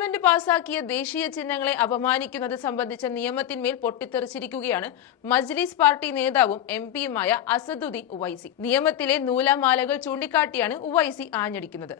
Parliament പാസാക്കിയ ദേശീയ ചിഹ്നങ്ങളെ അപമാനിക്കുന്നത് സംബന്ധിച്ച നിയമത്തിന്മേൽ പൊട്ടിത്തെറിച്ചിരിക്കുകയാണ് മജ്ലിസ് പാർട്ടി നേതാവും എംപിയുമായ അസദുദ്ദീൻ ഉവൈസി. നിയമത്തിലെ നൂലാമാലകൾ ചൂണ്ടിക്കാട്ടിയാണ് ഉവൈസി ആഞ്ഞടിക്കുന്നത്.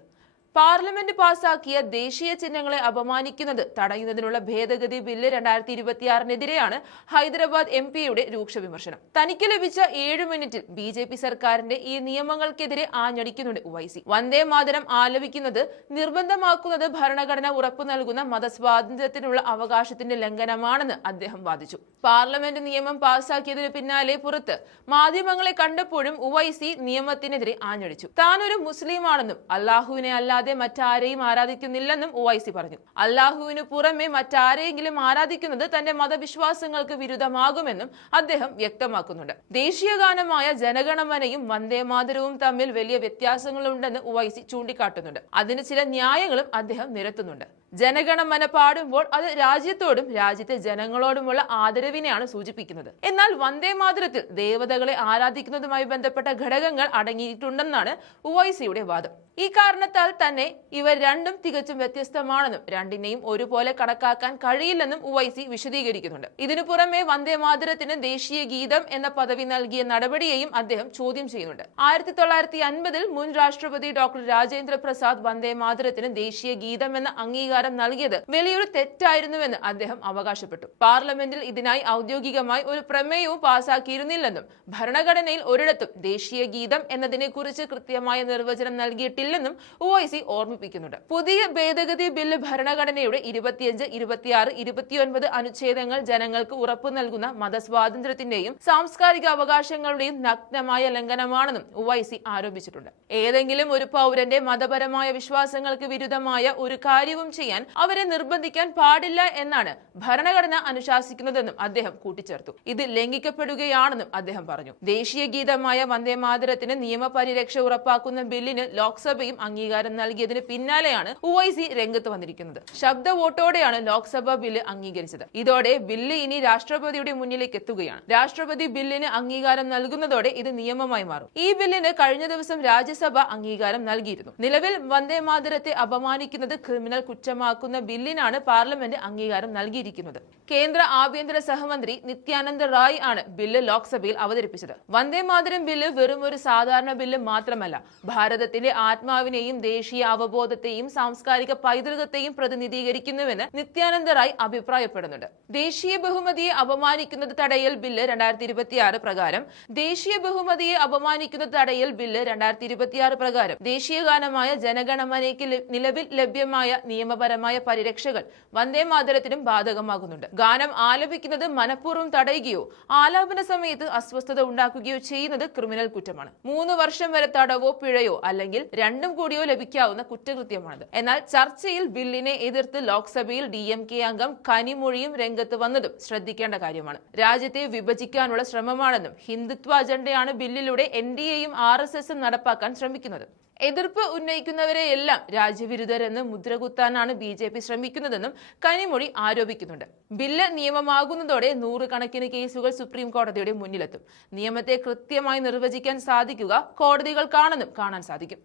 പാർലമെന്റ് പാസാക്കിയ ദേശീയ ചിഹ്നങ്ങളെ അപമാനിക്കുന്നത് തടയുന്നതിനുള്ള ഭേദഗതി ബില്ല് 2026-നെതിരെയാണ് ഹൈദരാബാദ് എംപിയുടെ രൂക്ഷ വിമർശനം. തനിക്ക് ലഭിച്ച 7 മിനിറ്റിൽ BJP സർക്കാരിന്റെ ഈ നിയമങ്ങൾക്കെതിരെ ആഞ്ഞടിക്കുന്നുണ്ട് ഉവൈസി. വന്ദേ മാതരം ആലപിക്കുന്നത് നിർബന്ധമാക്കുന്നത് ഭരണഘടന ഉറപ്പു നൽകുന്ന മതസ്വാതന്ത്ര്യത്തിനുള്ള അവകാശത്തിന്റെ ലംഘനമാണെന്ന് അദ്ദേഹം വാദിച്ചു. പാർലമെന്റ് നിയമം പാസാക്കിയതിനു പിന്നാലെ പുറത്ത് മാധ്യമങ്ങളെ കണ്ടപ്പോഴും ഉവൈസി നിയമത്തിനെതിരെ ആഞ്ഞടിച്ചു. താനൊരു മുസ്ലിമാണെന്നും അല്ലാഹുവിനെ അല്ലാതെ മറ്റാരെയും ആരാധിക്കുന്നില്ലെന്നും ഉവൈസി പറഞ്ഞു. അല്ലാഹുവിനു പുറമെ മറ്റാരെയെങ്കിലും ആരാധിക്കുന്നത് തന്റെ മതവിശ്വാസങ്ങൾക്ക് വിരുദ്ധമാകുമെന്നും അദ്ദേഹം വ്യക്തമാക്കുന്നുണ്ട്. ദേശീയ ഗാനമായ ജനഗണമനയും വന്ദേമാതരവും തമ്മിൽ വലിയ വ്യത്യാസങ്ങളുണ്ടെന്ന് ഉവൈസി ചൂണ്ടിക്കാട്ടുന്നുണ്ട്. അതിന് ചില ന്യായങ്ങളും അദ്ദേഹം നിരത്തുന്നുണ്ട്. ജനഗണമന പാടുമ്പോൾ അത് രാജ്യത്തോടും രാജ്യത്തെ ജനങ്ങളോടുമുള്ള ആദരവിനെയാണ് സൂചിപ്പിക്കുന്നത്. എന്നാൽ വന്ദേമാതരത്തിൽ ദേവതകളെ ആരാധിക്കുന്നതുമായി ബന്ധപ്പെട്ട ഘടകങ്ങൾ അടങ്ങിയിട്ടുണ്ടെന്നാണ് ഉവൈസിയുടെ വാദം. ഈ കാരണത്താൽ തന്നെ ഇവ രണ്ടും തികച്ചും വ്യത്യസ്തമാണെന്നും രണ്ടിനെയും ഒരുപോലെ കണക്കാക്കാൻ കഴിയില്ലെന്നും ഉവൈസി വിശദീകരിക്കുന്നുണ്ട്. ഇതിനു പുറമെ വന്ദേമാതരത്തിന് ദേശീയ ഗീതം എന്ന പദവി നൽകിയ നടപടിയെയും അദ്ദേഹം ചോദ്യം ചെയ്യുന്നുണ്ട്. 1950-ൽ മുൻ രാഷ്ട്രപതി ഡോക്ടർ രാജേന്ദ്ര പ്രസാദ് വന്ദേമാതരത്തിന് ദേശീയ ഗീതം എന്ന അംഗീകാരം നൽകിയത് വലിയൊരു തെറ്റായിരുന്നുവെന്ന് അദ്ദേഹം അവകാശപ്പെട്ടു. പാർലമെന്റിൽ ഇതിനായി ഔദ്യോഗികമായി ഒരു പ്രമേയവും പാസാക്കിയിരുന്നില്ലെന്നും ഭരണഘടനയിൽ ഒരിടത്തും ദേശീയ ഗീതം എന്നതിനെ കുറിച്ച് കൃത്യമായ നിർവചനം നൽകിയിട്ടില്ലെന്നും ഉവൈസി ഓർമ്മിപ്പിക്കുന്നുണ്ട്. പുതിയ ഭേദഗതി ബില്ല് ഭരണഘടനയുടെ 25, 26, 29 അനുച്ഛേദങ്ങൾ ജനങ്ങൾക്ക് ഉറപ്പു നൽകുന്ന മതസ്വാതന്ത്ര്യത്തിന്റെയും സാംസ്കാരിക അവകാശങ്ങളുടെയും നഗ്നമായ ലംഘനമാണെന്നും ഉവൈസി ആരോപിച്ചിട്ടുണ്ട്. ഏതെങ്കിലും ഒരു പൗരന്റെ മതപരമായ വിശ്വാസങ്ങൾക്ക് വിരുദ്ധമായ ഒരു കാര്യവും ചെയ്യാൻ അവരെ നിർബന്ധിക്കാൻ പാടില്ല എന്നാണ് ഭരണഘടന അനുശാസിക്കുന്നതെന്നും അദ്ദേഹം കൂട്ടിച്ചേർത്തു. ഇത് ലംഘിക്കപ്പെടുകയാണെന്നും അദ്ദേഹം പറഞ്ഞു. ദേശീയ ഗീതമായ വന്ദേമാതരത്തിന് നിയമപരിരക്ഷ ഉറപ്പാക്കുന്ന ബില്ലിന് ലോക്സഭയും അംഗീകാരം നൽകിയതിന് പിന്നാലെയാണ് ഉവൈസി രംഗത്ത് വന്നിരിക്കുന്നത്. ശബ്ദ വോട്ടോടെയാണ് ലോക്സഭ ബില്ല് അംഗീകരിച്ചത്. ഇതോടെ ബില്ല് ഇനി രാഷ്ട്രപതിയുടെ മുന്നിലേക്ക് എത്തുകയാണ്. രാഷ്ട്രപതി ബില്ലിന് അംഗീകാരം നൽകുന്നതോടെ ഇത് നിയമമായി മാറും. ഈ ബില്ലിന് കഴിഞ്ഞ ദിവസം രാജ്യസഭ അംഗീകാരം നൽകിയിരുന്നു. നിലവിൽ വന്ദേമാതരത്തെ അപമാനിക്കുന്നത് ക്രിമിനൽ കുറ്റമാക്കുന്ന ബില്ലിനാണ് പാർലമെന്റ് അംഗീകാരം നൽകിയിരിക്കുന്നത്. കേന്ദ്ര ആഭ്യന്തര സഹമന്ത്രി നിത്യാനന്ദ റായ് ആണ് ബില്ല് ലോക്സഭയിൽ അവതരിപ്പിച്ചത്. വന്ദേമാതരം ബില്ല് വെറും ഒരു സാധാരണ ബില്ല് മാത്രമല്ല, ഭാരതത്തിന്റെ ആത്മാവിനെയും ദേശീയ അവബോധത്തെയും സാംസ്കാരിക പൈതൃകത്തെയും പ്രതിനിധീകരിക്കുന്നുവെന്ന് നിത്യാനന്ദ റായ് അഭിപ്രായപ്പെടുന്നുണ്ട്. ദേശീയ ബഹുമതിയെ അപമാനിക്കുന്നത് തടയൽ ബില്ല് 2026 പ്രകാരം ദേശീയ ബഹുമതിയെ അപമാനിക്കുന്നത് തടയൽ ബില്ല് 2026 പ്രകാരം ദേശീയ ഗാനമായ ജനഗണമനയ്ക്ക് നിലവിൽ ലഭ്യമായ നിയമപരമായ പരിരക്ഷകൾ വന്ദേമാതരത്തിനും ബാധകമാകുന്നുണ്ട്. ഗാനം ആലപിക്കുന്നത് മനഃപൂർവ്വം തടയുകയോ ആലാപന സമയത്ത് അസ്വസ്ഥത ഉണ്ടാക്കുകയോ ചെയ്യുന്നത് ക്രിമിനൽ കുറ്റമാണ്. 3 വർഷം വരെ തടവോ പിഴയോ അല്ലെങ്കിൽ രണ്ടും കൂടിയോ ലഭിക്കാവുന്ന കുറ്റകൃത്യമാണിത്. എന്നാൽ ചർച്ചയിൽ ബില്ലിനെ എതിർത്ത് ലോക്സഭയിൽ DMK അംഗം കനിമൊഴിയും രംഗത്ത് വന്നതും ശ്രദ്ധിക്കേണ്ട കാര്യമാണ്. രാജ്യത്തെ വിഭജിക്കാനുള്ള ശ്രമമാണെന്നും ഹിന്ദുത്വ അജണ്ടയാണ് ബില്ലിലൂടെ NDAയും RSSും നടപ്പാക്കാൻ ശ്രമിക്കുന്നത്. എതിർപ്പ് ഉന്നയിക്കുന്നവരെയെല്ലാം രാജ്യവിരുദ്ധരെന്ന് മുദ്രകുത്താനാണ് BJP ശ്രമിക്കുന്നതെന്നും കനിമൊഴി ആരോപിക്കുന്നുണ്ട്. ബില്ല് നിയമമാകുന്നതോടെ 100 കണക്കിന് കേസുകൾ സുപ്രീം കോടതിയുടെ മുന്നിലെത്തും. നിയമത്തെ കൃത്യമായി നിർവചിക്കാൻ സാധിക്കുക കോടതികൾക്കാണെന്നും കാണാൻ സാധിക്കും.